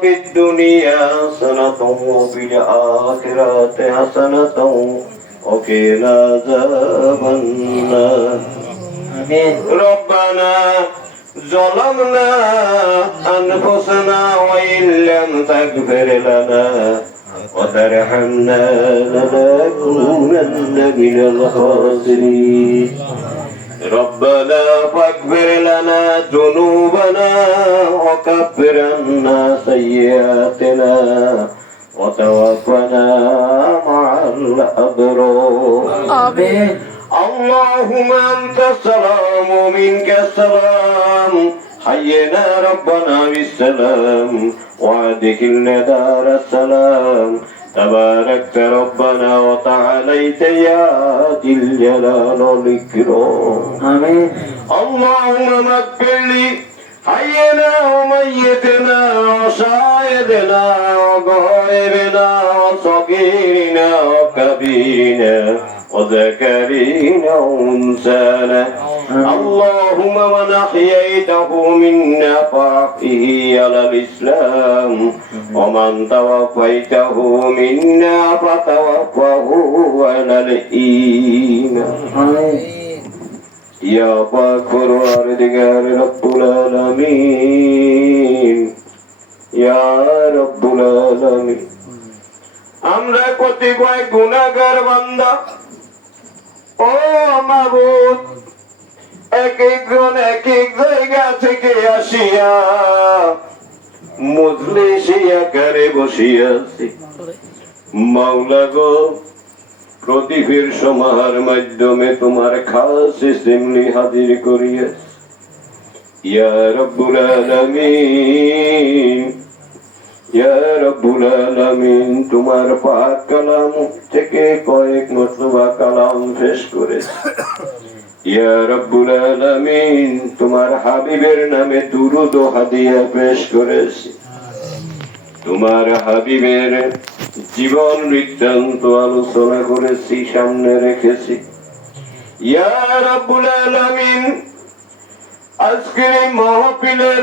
في الدنيا حسنة وفي الآخرة حسنة وقنا عذاب النار ربنا ظلمنا أنفسنا وإن لم تغفر لنا وترحمنا لنكونن من الخاسرين ربنا فاغفر لنا ذنوبنا وكفر عنا سيئاتنا وتوفنا مع الأبرار آمين اللهم أنت السلام ومنك السلام حينا ربنا بالسلام وأدخلنا دار السلام تباركت ربنا وتعاليت يا ذي الجلال والإكرام آمين اللهم مغفر لي حينا وميتنا وشاهدنا وغائبنا وصغيرنا وكبيرنا وذكرنا وانثانا اللهم من احييته منا فاحيه على الاسلام ومن توفيته منا فتوفه على الايمان يا فاكر واردگار رب العالمين يا رب العالمين আমরা কতিপয় গুনাহগার বান্দা ও মাবুদ এক একজন এক এক জায়গা থেকে আসিয়া মজলিসে আকারে বসিয়াছি মাওলা গো প্রদীপের সমাহার মাধ্যমে তোমার খাস ইসমি হাজির করিয়াছি ইয়া রব্বুল আলামিন ইয়া রব্বুল আলামিন তোমার পাক কালাম থেকে কয়েক মতলবা কালাম পেশ করেছি ইয়া রব্বুল আলামিন তোমার হাবিবের নামে দুরূদ ও হাদিয়া পেশ করেছি তোমার হাবিবের জীবন বৃত্তান্ত আলোচনা করেছি সামনে রেখেছি ইয়া রব্বুল আলামিন আজকের এই মাহফিলের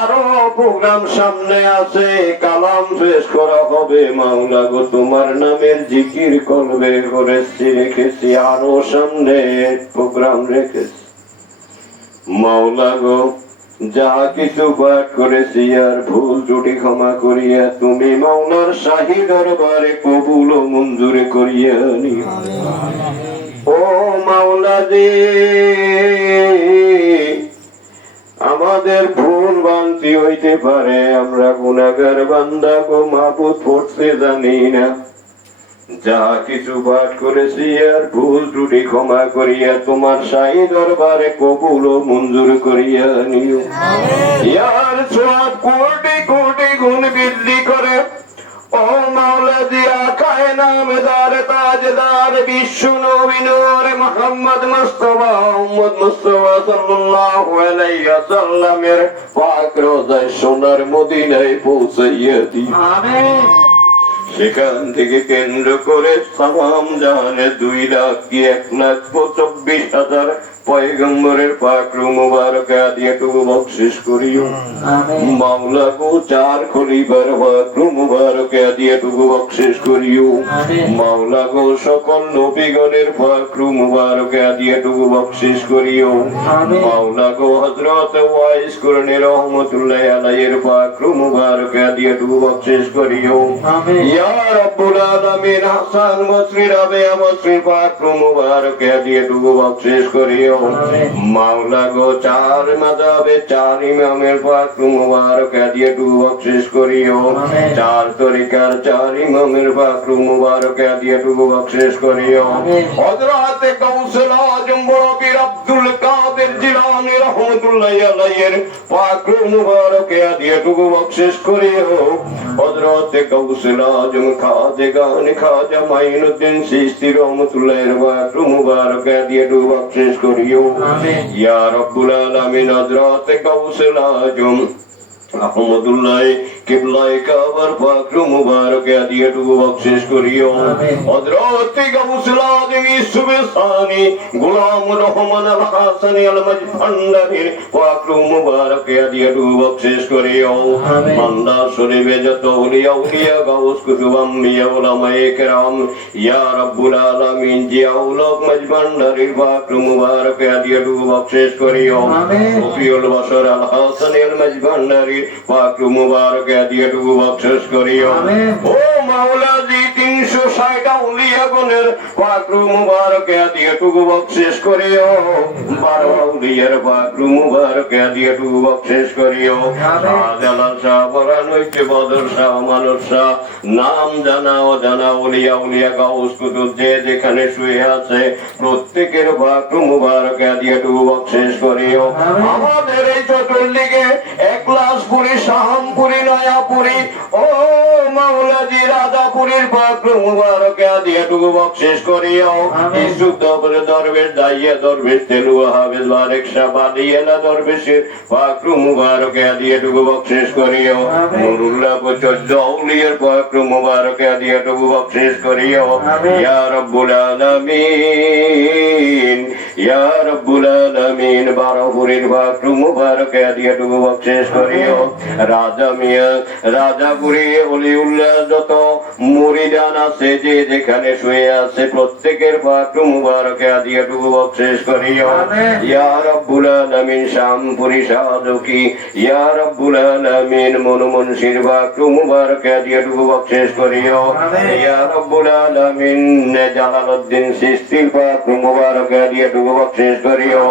আরো প্রোগ্রাম সামনে আছে কালাম পেশ করা হবে মাওলা গো তোমার নামের জিকির করবে করেছি রেখেছি আরো সামনে প্রোগ্রাম রেখেছি মাওলা গো যাহা কিছু পাঠ করেছি আর ভুল ত্রুটি ক্ষমা করিয়া তুমি মাওলার শাহী দরবারে কবুল ও মঞ্জুর করিয়া নিও ও মাওলা জি আমাদের ভুল ভ্রান্তি হইতে পারে আমরা গুনাহগার বান্দা গো মাবুদ পড়তে জানি না যাহা কিছু পাঠ করেছি আর ভুল ত্রুটি ক্ষমা করিয়া তোমার শাহী দরবারে কবুল ও মঞ্জুর করিয়া নিও ইয়ার সওয়াব কোটি কোটি গুণ বৃদ্ধি করে ও মাওলা জি আকায়ে নামদার তাজদার বিশ্ব নবী নূর মুহাম্মদ মুস্তাফা উম্মত মুস্তাফা সাল্লাল্লাহু আলাইহি ওয়াসাল্লামের পাক রোজায় সোনার মদিনায় পৌঁছাইয়া দিও আমিন সেখান থেকে কেন্দ্র করে তামাম জাহানে 2,01,24,000 পয়গম্বরের পাক রূহ মুবারক আদিয়াটুকু বকশিশ করিও মাওলা গো 4 খলিফার পাক রূহ মুবারক আদিয়াটুকু বকশিশ করিও মাওলা গো সকল নবীগণের পাক রূহ মুবারক আদিয়াটুকু বকশিশ করিও মাওলা গো হযরত ওয়াইস করনি রহমাতুল্লাহ আলাইহির পাক রূহ মুবারক আদিয়াটুকু বকশিশ করিও ইয়া রব্বুল আলামিন হাসান বসরি রাবিয়া বসরি পাক রূহ মুবারক আদিয়াটুকু বকশিশ করিও মাওলা গো 4 মাযহাবে 4 ইমামের পাক রূহ মুবারক আদিয়াটুকু বকশিশ করিও 4 তরিকার 4 ইমামের পাক রূহ মুবারক আদিয়াটুকু বকশিশ করিও হযরত গাউসুল আজম বীর আব্দুল কাদের জিলানী রহমাতুল্লাহি আলাইহির পাক রূহ মুবারক আদিয়াটুকু বকশিশ করিও হযরত গাউসুল আজম খাজা মাইনুদ্দিন চিশতি রহমাতুল্লাহির পাক রূহ মুবারক আদিয়াটুকু বকশিশ করিও ইয়া রব্বুল আলামিন হযরত গাউসুল আজম আহমদুল্লাহ কিবলায়ে কাবার পাক মুবারকে দিয়েটুকু বকশিশ করিও হযরত গাউসুল আযম সুবহানি গোলাম রহমান আল হাসানি আল মাজভান্ডারীর পাক মুবারকে দিয়েটুকু বকশিশ করিও বান্দা শরীফে যত ওলিয়া উলিয়া গাউস কুতুব আম্বিয়া উলামায়ে কেরাম ইয়া রাব্বুল আলামিন জিয়াউল হক মাজভান্ডারীর পাক মুবারকে দিয়েটুকু বকশিশ করিও রফিউল বশর আল হাসানি আল মাজভান্ডারীর পাক মুবারকে দিয়েটুকু বকশিশ করিও ও মাওলা জি 360 আউলিয়া গণের পাক মুবারকে দিয়েটুকু বকশিশ করিও 12 আউলিয়ার পাক মুবারকে দিয়েটুকু বকশিশ করিও শাহজালাল শাহ বরানৈকে বদর শাহ মানব শাহ নাম জানা অজানা ওলিয়া উলিয়া গাউস কুতুব যে যেখানে শুয়ে আছে প্রত্যেকের পাক মুবারকে দিয়েটুকু বকশিশ করিও আমাদের এই চতুর্দিকে একলাসপুরি শাহামপুরি নয়াপুরি ও মাওলাজি রাজাপুরীর পাক মুবারকে দিয়েটুকু বকশিশ করিও ইসুফ দরবেশ দরবেশ দাইয়া দরবেশ তেলুয়া হাফেজ বারেক শাহ বাদিয়ালা দরবেশের পাক মুবারকে দিয়েটুকু বকশিশ করিও নুরুল্লাহ বচজ্জ আউলিয়ার পাক মুবারকে দিয়েটুকু বকশিশ করিও ইয়া রাব্বুল আলামিন ইয়া রাব্বুল আলামিন বারাপুরীর পাক মুবারকে দিয়েটুকু বকশিশ করিও রাজা মিয়া রাজাপুরী ওলিউল্লাহ যত মুরিদান আছে যে যেখানে শুয়ে আছে প্রত্যেকের পাক মুবারকে দিয়েটুকু বকশিশ করিও ইয়া রাব্বুল আলামিন শামপুরী শাহজকি ইয়া রাব্বুল আলামিন মনুমনশির পাক মুবারকে দিয়েটুকু বকশিশ করিও ইয়া রাব্বুল আলামিন জালালউদ্দিন চিশতির পাক মুবারকে দিয়েটুকু বকশিশ করিও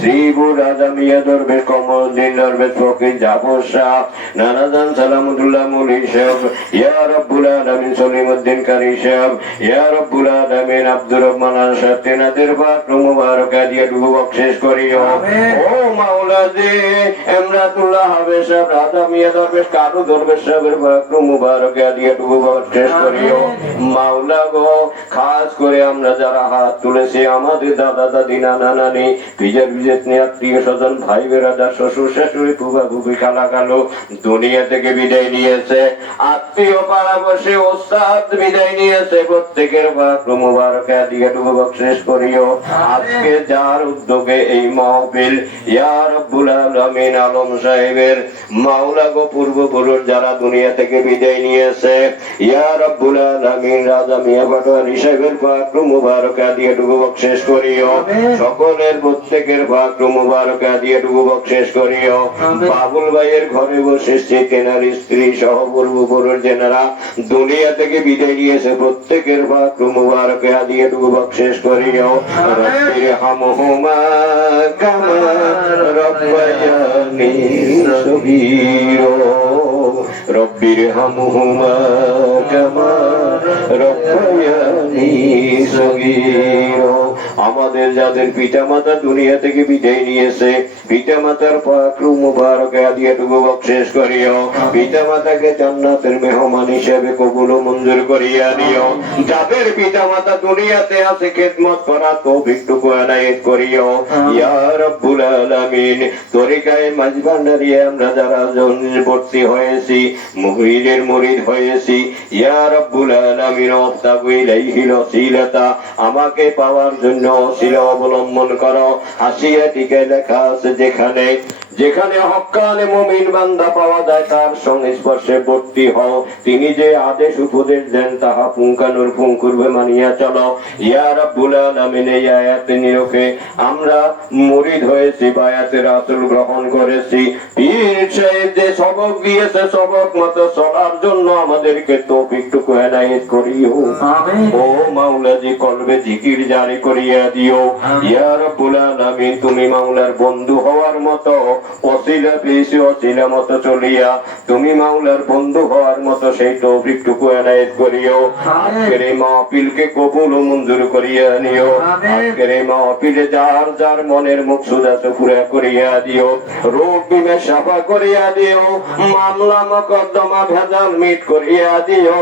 শ্রীপুর রাজা মিয়া দরবেশ কমরউদ্দিন দরবেশ ফকির জাফর শাহ নানাজান সালামুল্লাহ মুলি সাহেব ইয়া রাব্বুল আলামিন সলিমউদ্দিন কারি সাহেব ইয়া রাব্বুল আলামিন আব্দুর রহমান আল সাহেব তেনাদের পাক মুবারকে দিয়েটুকু বকশিশ করিও ও মাওলা জি এমরাতুল্লাহ হাফেজ সাহেব রাজা মিয়া দরবেশ কারু দরবেশ সাহেবের পাক মুবারকে দিয়েটুকু বকশিশ করিও মাওলা গো খাস করে আমরা যারা হাত তুলেছি আমাদের দাদা দাদি নানা নানি পিজার বিজেতনি আত্মীয় স্বজন ভাই বেরাদার শ্বশুর শাশুড়ি ফুফা ফুফি খালা খালু দুনিয়া থেকে বিদায় নিয়েছে আত্মীয় পাড়া বসে ওস্তাদ বিদায় নিয়েছে প্রত্যেকের পাক মুবারকে দিয়েটুকু বকশিশ করিও আজকে যার উদ্যোগে এই মাহফিল ইয়া রাব্বুল আলামিন আলম সাহেবের মাওলা গো পূর্বপুরুষ যারা দুনিয়া থেকে বিদায় নিয়েছে ইয়া রাব্বুল আলামিন রাজা মিয়া পাটোয়ারি সাহেবের পাক মুবারকে দিয়েটুকু বকশিশ করিও সকলের প্রত্যেকের পাক মুবারকে দিয়েটুকু বকশিশ করিও বাবুল ভাইয়ের ঘরে বসে তেনার স্ত্রী সহ পূর্বপুরুষ যেনারা দুনিয়া থেকে বিদায় নিয়েছে প্রত্যেকের পাক মুবারকে দিয়েটুকু বকশিশ করিও রব্বির হামহুমা কামা রব্বায়ানি সগীরা রব্বির হামহুমা কামা রব্বায়ানি সগীরা আমাদের যাদের পিতামাতা দুনিয়া থেকে বিদায় নিয়েছে পিতামাতার পাক মুবারকে দিয়েটুকু বকশিশ করিও পিতামাতাকে জান্নাতের মেহমান হিসেবে কবুল ও মঞ্জুর করিয়া দিও যাদের পিতামাতা দুনিয়াতে আছে খেদমত করার তৌফিকটুকু এনায়েত করিও ইয়া রাব্বুল আলামিন তরিকায়ে মাজভান্ডারী আমরা যারা ভর্তি হয়েছি মুরিদের মুরিদ হয়েছি ইয়া রাব্বুল আলামিন ওয়াফতাগু ইলাইহিল ওসিলাতা আমাকে পাওয়ার জন্য ওসিলা অবলম্বন করো হাসিয়াটিকে লেখা আছে যেখানে যেখানে হক্কানে মুমিন বান্দা পাওয়া যায় তার সংস্পর্শে ভর্তি হও তিনি যে আদেশ উপদেশ দেন তাহা পুঙ্খানুর পুঙ্খুরবে মানিয়া চলো ইয়া রাব্বুল আলামিন এই আয়াতে নিরখে আমরা মুরিদ হয়েছি বায়াতে রাসূল গ্রহণ করেছি পীর সাহেব যে সবক দিয়েছে সবক মতো চলার জন্য আমাদেরকে তৌফিকটুকু এনায়েত করিও আমিন ও মাওলাজি কলবে জিকির জারি করিয়া দিও ইয়া রাব্বুল আলামিন তুমি মাওলার বন্ধু হওয়ার মতো ওসিলা পেয়েছি ওসিলা মতো চলিয়া তুমি মাওলার বন্ধু হওয়ার মতো সেই তৌফিকটুকু এনায়েত করিও আজকের এই মাহফিলকে কবুল ও মঞ্জুর করিয়া নিও আজকের এই মাহফিলে যার যার মনের মুকসুদ আছে পুরা করিয়া দিও রোগ বিমে সাফা করিয়া দিও মামলা মোকদ্দমা ভেজাল মিট করিয়া দিও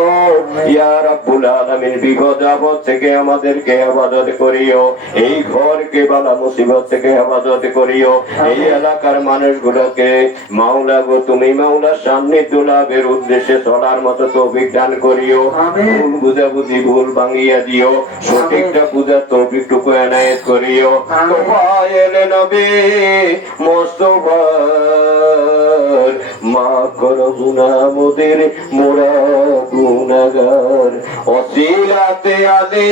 ইয়া রাব্বুল আলামিন বিপদ আপদ থেকে আমাদেরকে হেফাজত করিও এই ঘরকে বালা মুসিবত থেকে হেফাজত করিও এই এলাকার মানুষগুলোকে মাওলা গো তুমি মাওলার সান্নিধ্য লাভের উদ্দেশ্যে চলার মতো তৌফিক দান করিও। ভুল বুঝাবুঝি ভুল ভাঙিয়া দিও, সঠিকটা বুঝার তৌফিক টুকু এনায়েত করিও। তোফায়েল নবী মোস্তফার মাফ করো গুনাহ মোদের মোরা গুনাহগার। ওসিলাতে আলী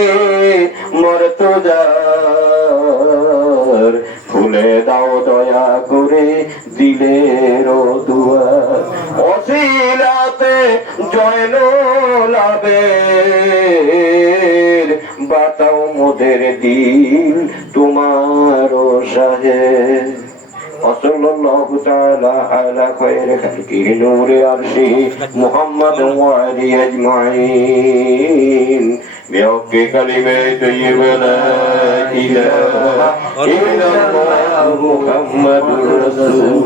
মর্তজার খুলে দাও দয়া করে দিলের দুয়ার। ওসিলাতে জয়নুল আবের বাতাও মোদের দিল তোমার শাহে। ওয়াসাল্লাল্লাহু তাআলা আলা খায়রি খালকিহি নূরে আরশিহি মুহাম্মাদিন ওয়া আলিহি আজমাইন বিহক্কি কালিমায়ে তাইয়্যিবা লা ইলাহা ইল্লাল্লাহু মুহাম্মাদুর রাসূল।